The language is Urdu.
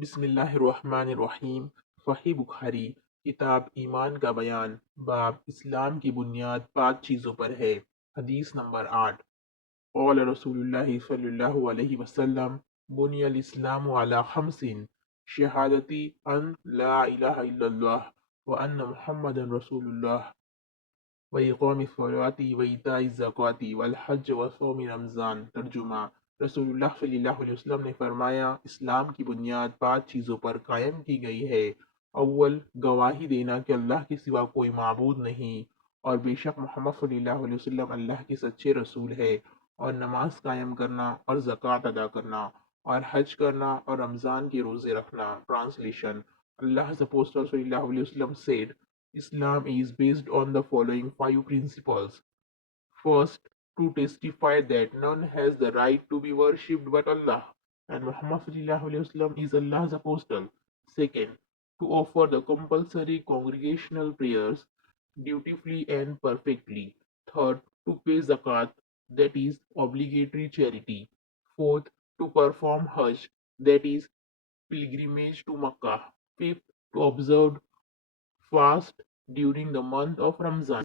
بسم اللہ الرحمن الرحیم۔ صحیح بخاری کتاب ایمان کا بیان، باب اسلام کی بنیاد 5 چیزوں پر ہے۔ حدیث نمبر 8۔ قال رسول اللہ صلی اللہ علیہ وسلم بنی الاسلام علی خمس، شہادتی ان لا الہ الا اللہ وان محمد رسول اللہ وإقام الصلاة وإيتاء الزکوۃ والحج وصوم رمضان۔ ترجمہ۔ رسول اللہ صلی اللہ علیہ وسلم نے فرمایا، اسلام کی بنیاد 5 چیزوں پر قائم کی گئی ہے۔ اول، گواہی دینا کہ اللہ کے سوا کوئی معبود نہیں اور بے شک محمد صلی اللہ علیہ وسلم اللہ کے سچے رسول ہے، اور نماز قائم کرنا اور زکوٰۃ ادا کرنا اور حج کرنا اور رمضان کے روزے رکھنا۔ Translation. Allah's Apostle sallallahu alaihi wasallam said, Islam is based on the following 5 principles. First, to testify that none has the right to be worshipped but Allah, and Muhammad sallallahu alaihi wasallam is Allah's apostle. Second, to offer the compulsory congregational prayers dutifully and perfectly. Third, to pay zakat, that is obligatory charity. Fourth, to perform hajj, that is pilgrimage to Makkah. Fifth, to observe fast during the month of Ramzan.